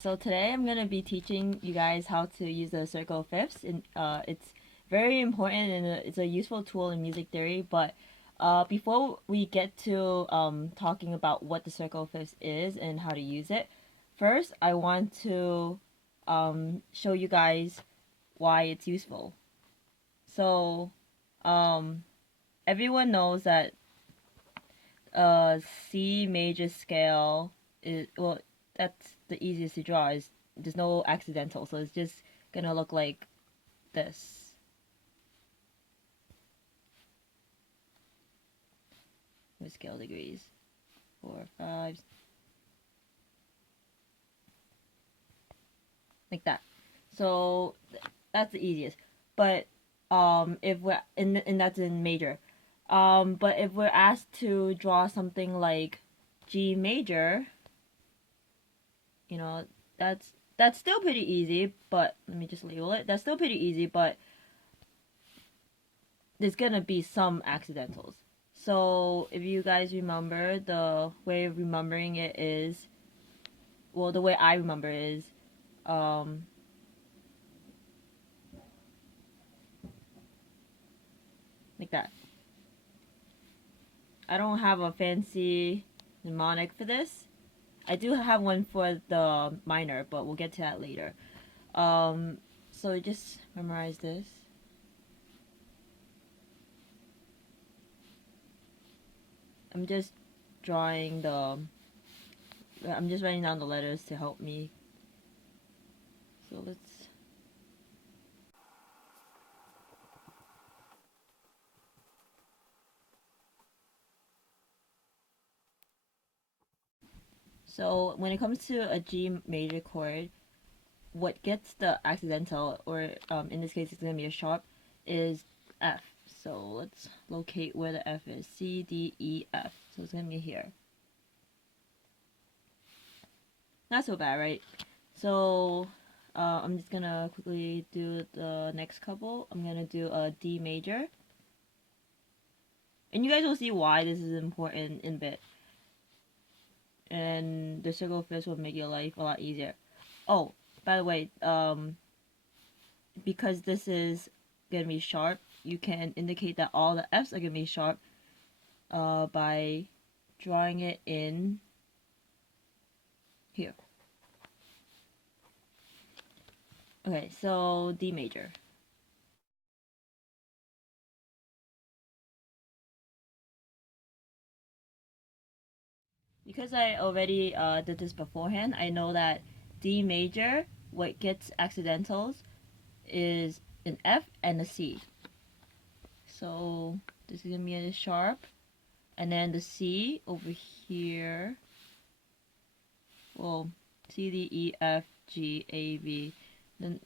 So today I'm gonna be teaching you guys how to use the circle fifths. And it's very important and it's a useful tool in music theory. But before we get to talking about what the circle fifths is and how to use it, first I want to show you guys why it's useful. So um, everyone knows that C major scale is, well, that's the easiest to draw. Is there's no accidental, so it's just gonna look like this. With scale degrees, 4, 5, like that. So that's the easiest. But if we're and that's in major. But if we're asked to draw something like G major, you know, that's still pretty easy, but let me just label it. That's still pretty easy, but there's gonna be some accidentals. So if you guys remember, the way of remembering it is, well, the way I remember is, um, like that. I don't have a fancy mnemonic for this. I do have one for the minor, but we'll get to that later. Um, so just memorize this. I'm just drawing the. I'm just writing down the letters to help me. So let's. So when it comes to a G major chord, what gets the accidental, or in this case it's gonna be a sharp, is F. So let's locate where the F is. C, D, E, F. So it's gonna be here. Not so bad, right? So I'm just gonna quickly do the next couple. I'm gonna do a D major. And you guys will see why this is important in a bit. And the circle fifths will make your life a lot easier. Oh, by the way, because this is gonna be sharp, you can indicate that all the F's are gonna be sharp by drawing it in here. Okay, so D major. Because I already did this beforehand, I know that D major, what gets accidentals is an F and a C. So this is gonna be a sharp, and then the C over here. Well, C, D, E, F, G, A, B. Then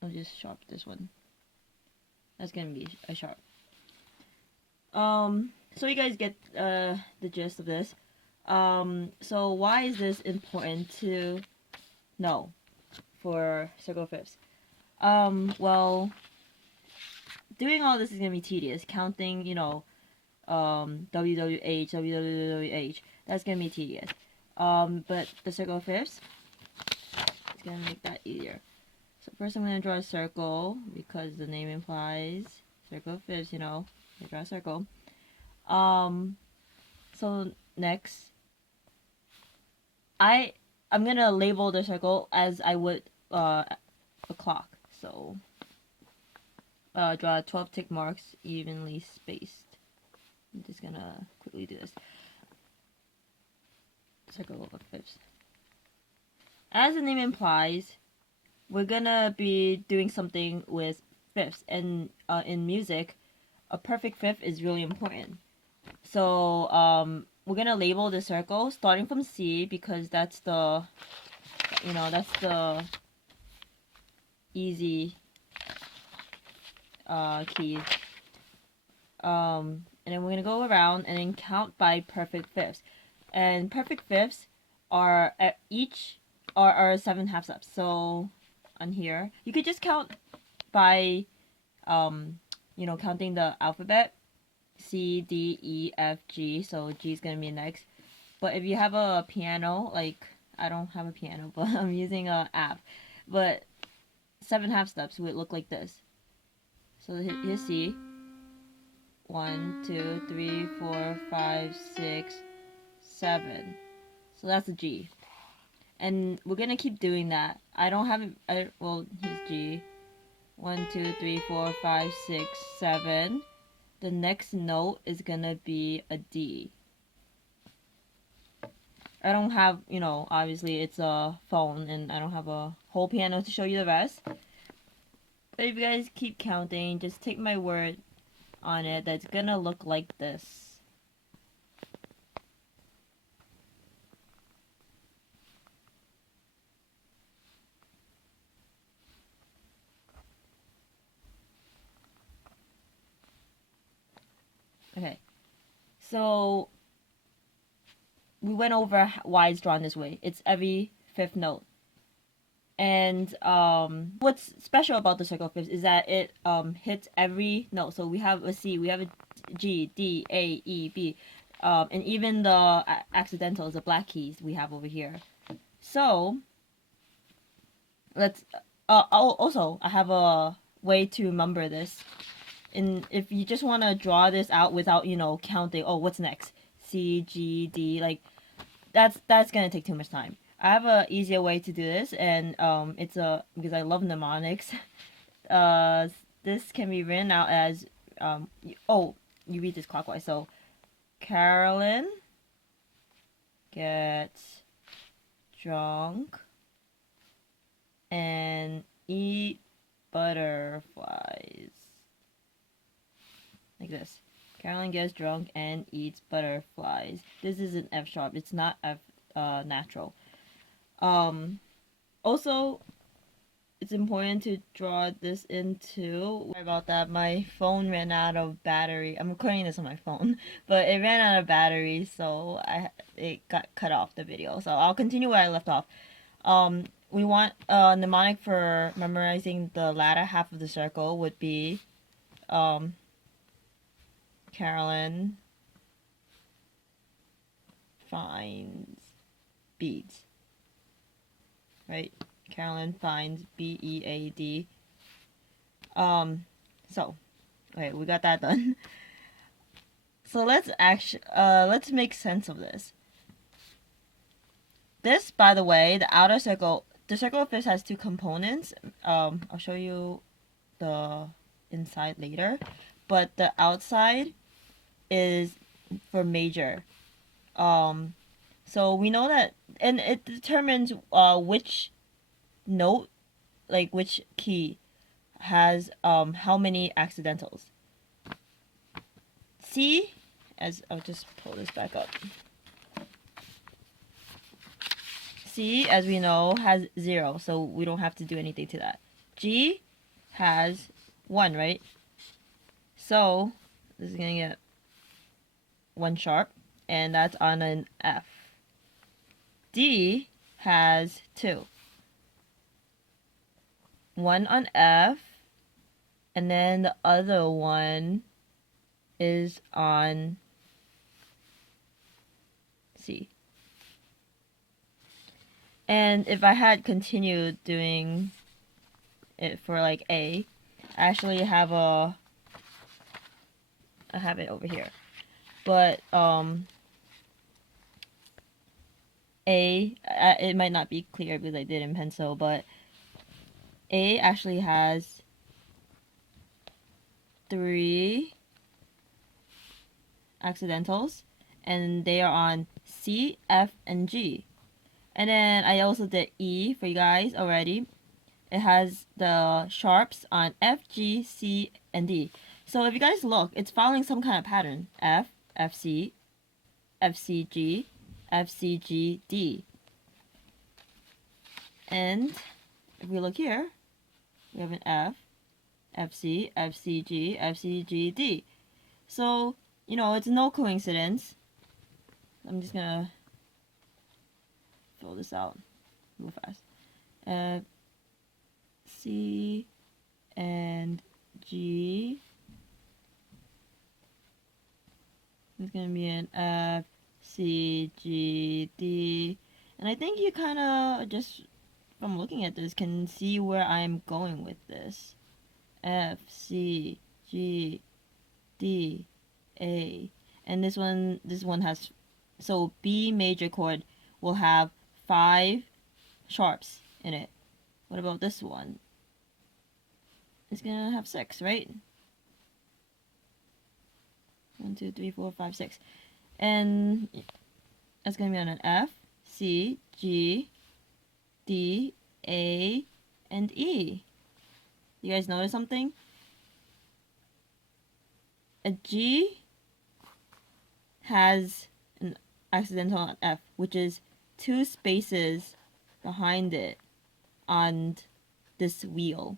I'll just sharp this one. That's gonna be a sharp. So you guys get the gist of this. So why is this important to know for circle fifths? Well, doing all this is gonna be tedious. Counting, WWH, WWH. That's gonna be tedious. But the circle fifths is gonna make that easier. So first I'm gonna draw a circle because the name implies circle fifths. I draw a circle. So next, I'm gonna label the circle as I would a clock. So draw 12 tick marks evenly spaced. I'm just gonna quickly do this. Circle of fifths. As the name implies, we're gonna be doing something with fifths, and in music, a perfect fifth is really important. So we're gonna label the circle starting from C because that's the easy key. And then we're gonna go around and then count by perfect fifths. And perfect fifths are each are 7 half steps. So on here, you could just count by counting the alphabet. C, D, E, F, G. So G is gonna be next. But if you have a piano, like I don't have a piano, but I'm using a app. But 7 half steps would look like this. So here's C. 1, 2, 3, 4, 5, 6, 7. So that's a G. And we're gonna keep doing that. I don't have it. Well, here's G. 1, 2, 3, 4, 5, 6, 7. The next note is gonna be a D. I don't have, obviously it's a phone and I don't have a whole piano to show you the rest. But if you guys keep counting, just take my word on it that's gonna look like this. Okay. So we went over why it's drawn this way. It's every fifth note. And what's special about the circle fifths is that it hits every note. So we have a C, we have a G, D, A, E, B, and even the accidentals, the black keys we have over here. So let's. Also, I have a way to remember this. And if you just want to draw this out without counting, oh, what's next? C, G, D, like that's gonna take too much time. I have a easier way to do this, and it's because I love mnemonics. This can be written out as you read this clockwise. So Carolyn gets drunk and eat butterflies. Like this. Carolyn gets drunk and eats butterflies. This is an F sharp. It's not F natural. Also, it's important to draw this into. Sorry about that. My phone ran out of battery. I'm recording this on my phone, but it ran out of battery, so it got cut off the video. So I'll continue where I left off. We want a mnemonic for memorizing the latter half of the circle would be Carolyn finds beads. Right? Carolyn finds BEAD. So, okay, we got that done. So let's make sense of this. This, by the way, the outer circle, the circle of fifths has two components. I'll show you the inside later, but the outside is for major. So we know that, and it determines which note, like which key, has how many accidentals. C, as I'll just pull this back up. C, as we know, has 0, so we don't have to do anything to that. G has 1, right? So this is gonna get 1 sharp, and that's on an F. D has 2. 1 on F, and then the other one is on C. And if I had continued doing it for like A, I actually have I have it over here. But A, it might not be clear because I did in pencil, but A actually has 3 accidentals, and they are on C, F, and G. And then I also did E for you guys already. It has the sharps on F, G, C, and D. So if you guys look, it's following some kind of pattern. F, F, C, F, C, G, F, C, G, D. And if we look here, we have an F, F, C, F, C, G, F, C, G, D. So, it's no coincidence. I'm just gonna fill this out real fast. C and G. It's gonna be an F, C, G, D. And I think you kind of just from looking at this can see where I'm going with this. F, C, G, D, A. And this one has, so B major chord will have 5 sharps in it. What about this one? It's gonna have 6, right? 1, 2, 3, 4, 5, 6. And that's gonna be on an F, C, G, D, A, and E. You guys notice something? A G has an accidental on F, which is 2 spaces behind it on this wheel.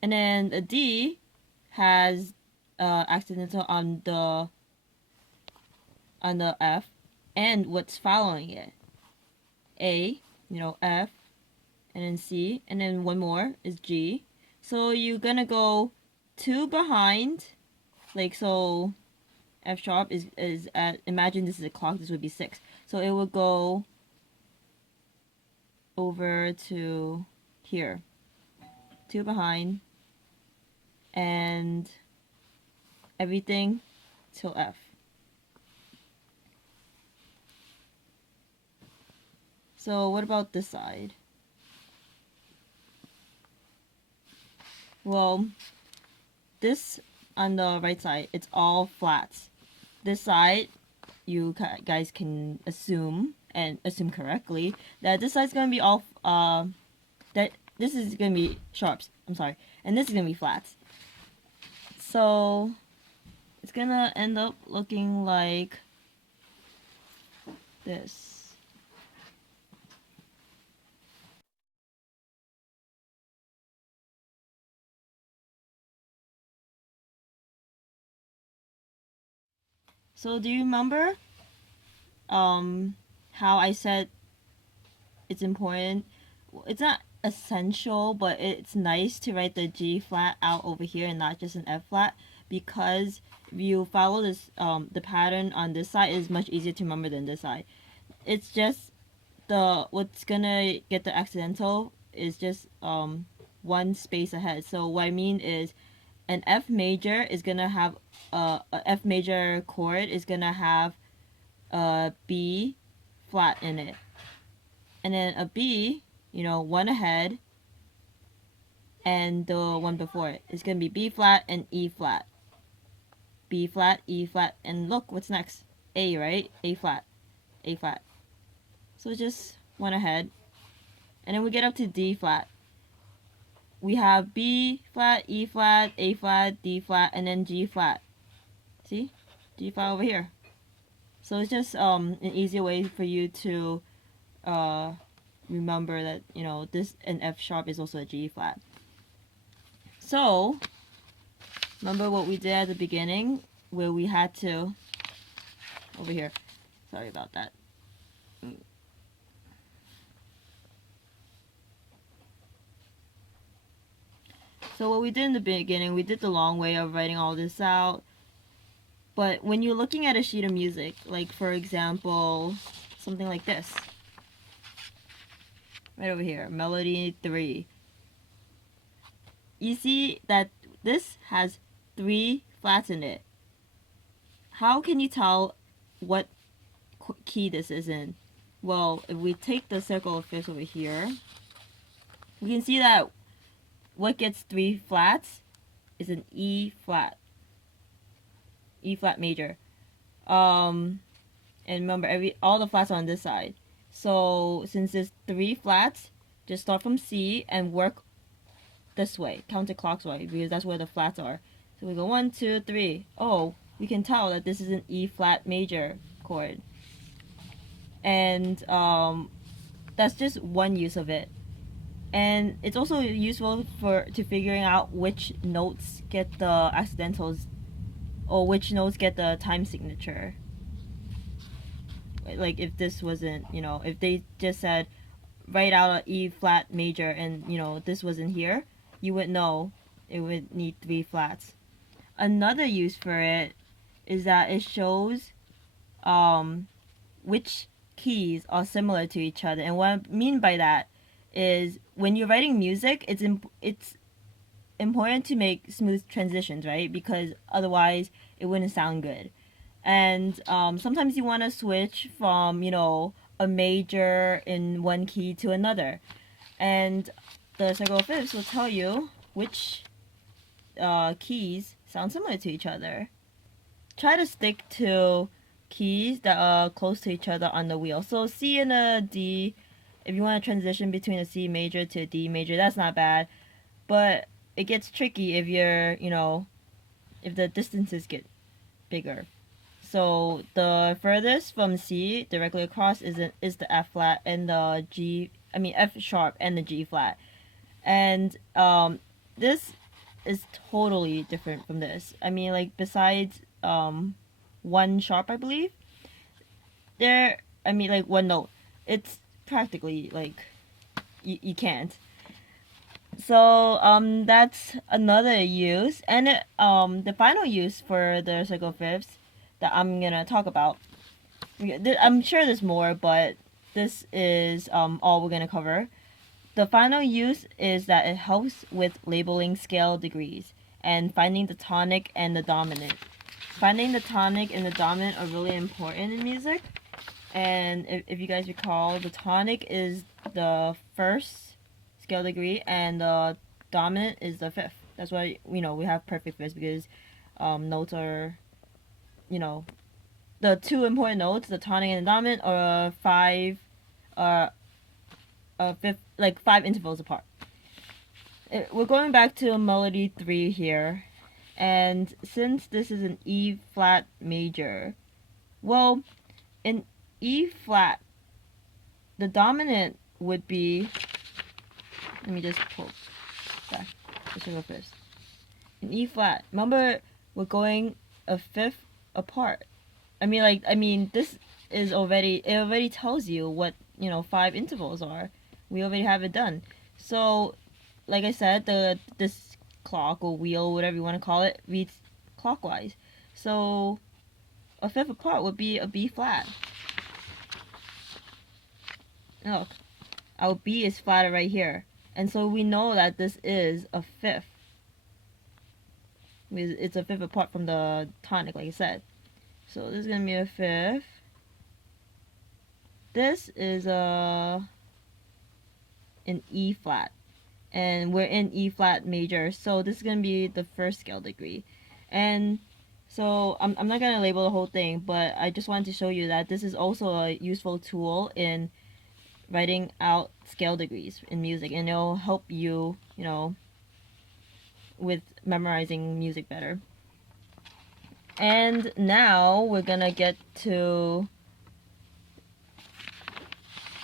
And then a D has accidental on the F and what's following it. A, F, and then C, and then one more is G. So you're gonna go 2 behind, like so. F sharp is at, imagine this is a clock, this would be 6. So it would go over to here, 2 behind, and everything till F. So what about this side? Well, this on the right side, it's all flats. This side, you guys can assume, and assume correctly, that this side's gonna be all, that this is gonna be sharps, I'm sorry, and this is gonna be flats. So, it's gonna end up looking like this. So do you remember how I said it's important? It's not essential, but it's nice to write the G flat out over here and not just an F flat, because if you follow this the pattern on this side, is much easier to remember than this side. It's just what's gonna get the accidental is just one space ahead. So what I mean is an F major is gonna have a F major chord is gonna have a B flat in it, and then a B, one ahead, and the one before it is gonna be B flat and E flat, B flat, E flat, and look what's next, A, right? A flat, A flat. So just one ahead, and then we get up to D flat. We have B flat, E flat, A flat, D flat, and then G flat. See? G flat over here. So it's just an easier way for you to remember that, this an F sharp is also a G flat. So, remember what we did at the beginning, where we had to, over here, sorry about that. So what we did in the beginning, we did the long way of writing all this out. But when you're looking at a sheet of music, like for example, something like this. Right over here, melody 3. You see that this has 3 flats in it. How can you tell what key this is in? Well, if we take the circle of fifths over here, we can see that what gets 3 flats is an E flat. E flat major. And remember, all the flats are on this side. So since there's 3 flats, just start from C and work this way, counterclockwise, because that's where the flats are. So we go 1, 2, 3. Oh, we can tell that this is an E flat major chord. And that's just one use of it. And it's also useful to figuring out which notes get the accidentals, or which notes get the time signature. Like if this wasn't, if they just said write out an E flat major and this wasn't here, you would know it would need 3 flats. Another use for it is that it shows which keys are similar to each other. And what I mean by that is when you're writing music, it's important to make smooth transitions, right? Because otherwise it wouldn't sound good. And sometimes you want to switch from, a major in one key to another. And the circle of fifths will tell you which keys sound similar to each other. Try to stick to keys that are close to each other on the wheel. So C and a D, if you want to transition between a C major to a D major, that's not bad. But it gets tricky if if the distances get bigger. So the furthest from C directly across is the F flat and the F sharp and the G flat. And this is totally different from this. I mean, like, besides one sharp, I believe, like, one note, it's practically like you can't. So that's another use. And the final use for the circle fifths that I'm gonna talk about, I'm sure there's more, but this is all we're gonna cover. The final use is that it helps with labeling scale degrees and finding the tonic and the dominant. Finding the tonic and the dominant are really important in music. And if you guys recall, the tonic is the first scale degree and the dominant is the fifth. That's why, we have perfect fifths, because notes are, the two important notes, the tonic and the dominant, are five intervals apart. We're going back to melody 3 here, and since this is an E flat major, well, in E flat, the dominant would be, let me just pull back the circle fifths. In E flat, remember, we're going a fifth apart. This is it already tells you what, 5 intervals are. We already have it done. So, like I said, this clock or wheel, whatever you want to call it, reads clockwise. So, a fifth apart would be a B flat. Look, our B is flatted right here. And so we know that this is a fifth. It's a fifth apart from the tonic, like I said. So this is going to be a fifth. This is an E flat. And we're in E flat major. So this is going to be the first scale degree. And so I'm not going to label the whole thing, but I just wanted to show you that this is also a useful tool in writing out scale degrees in music, and it'll help you, with memorizing music better. And now we're gonna get to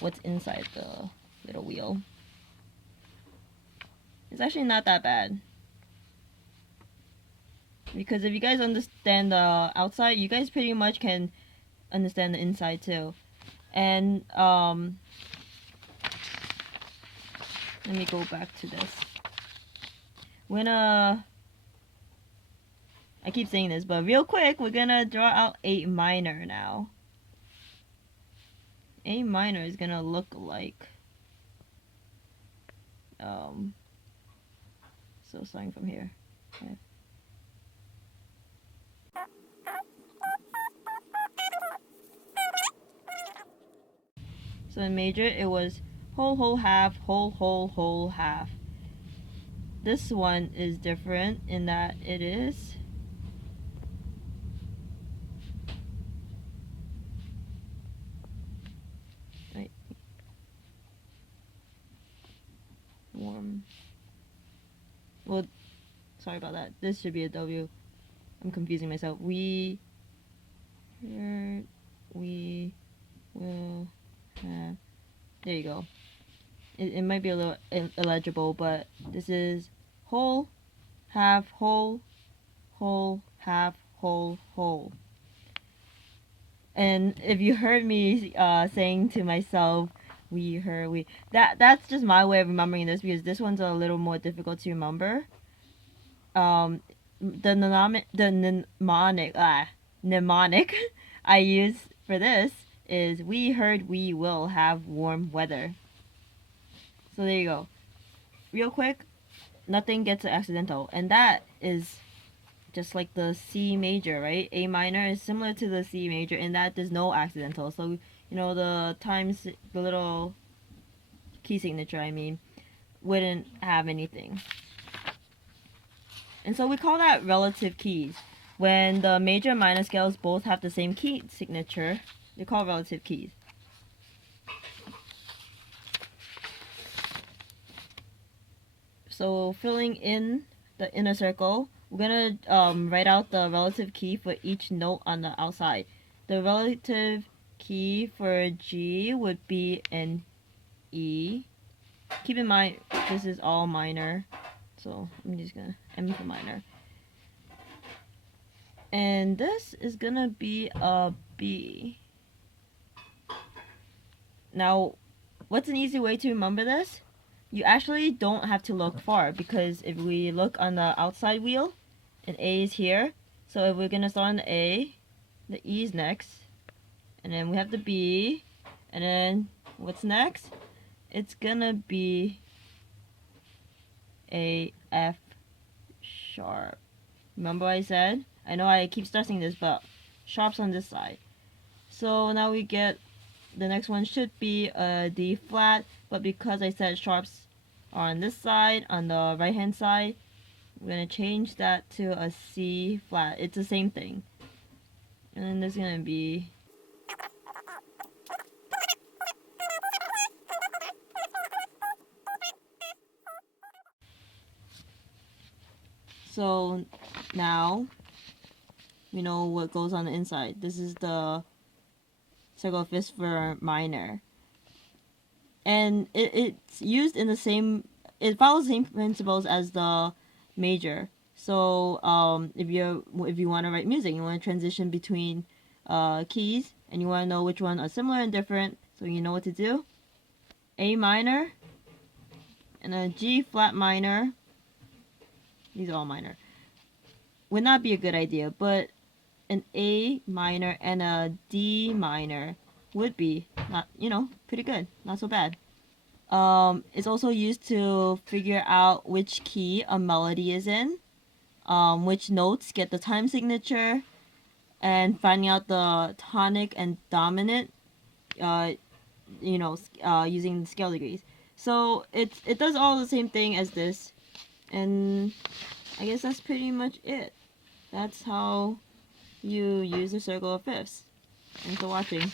what's inside the little wheel. It's actually not that bad, because if you guys understand the outside, you guys pretty much can understand the inside too. And let me go back to this. I keep saying this, but real quick, we're gonna draw out A minor now. A minor is gonna look like, so starting from here. Okay. So in major, it was whole, whole, half, whole, whole, whole, half. This one is different in that it is warm. Well, sorry about that. This should be a W. I'm confusing myself. We will have. There you go. It might be a little illegible, but this is whole, half, whole, whole, half, whole, whole. And if you heard me saying to myself, that's just my way of remembering this, because this one's a little more difficult to remember. The mnemonic I use for this is we heard we will have warm weather. So there you go. Real quick, nothing gets accidental, and that is just like the C major, right? A minor is similar to the C major in that there's no accidental. So the times, the little key signature, I mean, wouldn't have anything. And so we call that relative keys. When the major and minor scales both have the same key signature, they're called relative keys. So filling in the inner circle, we're gonna write out the relative key for each note on the outside. The relative key for G would be an E. Keep in mind, this is all minor, so I'm just gonna M for minor. And this is gonna be a B. Now, what's an easy way to remember this? You actually don't have to look far, because if we look on the outside wheel, an A is here. So if we're gonna start on the A, the E is next, and then we have the B, and then what's next? It's gonna be a F sharp. Remember what I said? I know I keep stressing this, but sharp's on this side. So now we get, the next one should be a D flat, but because I said sharps are on this side, on the right hand side, we're gonna change that to a C flat. It's the same thing. And then there's gonna be so now we know what goes on the inside. This is the circle of fifths for minor. And it's used in the same, it follows the same principles as the major. So if you want to write music, you want to transition between keys, and you want to know which one are similar and different, so you know what to do. A minor and a G flat minor, these are all minor, would not be a good idea, but an A minor and a D minor would be, not, pretty good, not so bad. It's also used to figure out which key a melody is in, which notes get the time signature, and finding out the tonic and dominant, using scale degrees. So it does all the same thing as this, and I guess that's pretty much it. That's how you use the circle of fifths. Thanks for watching.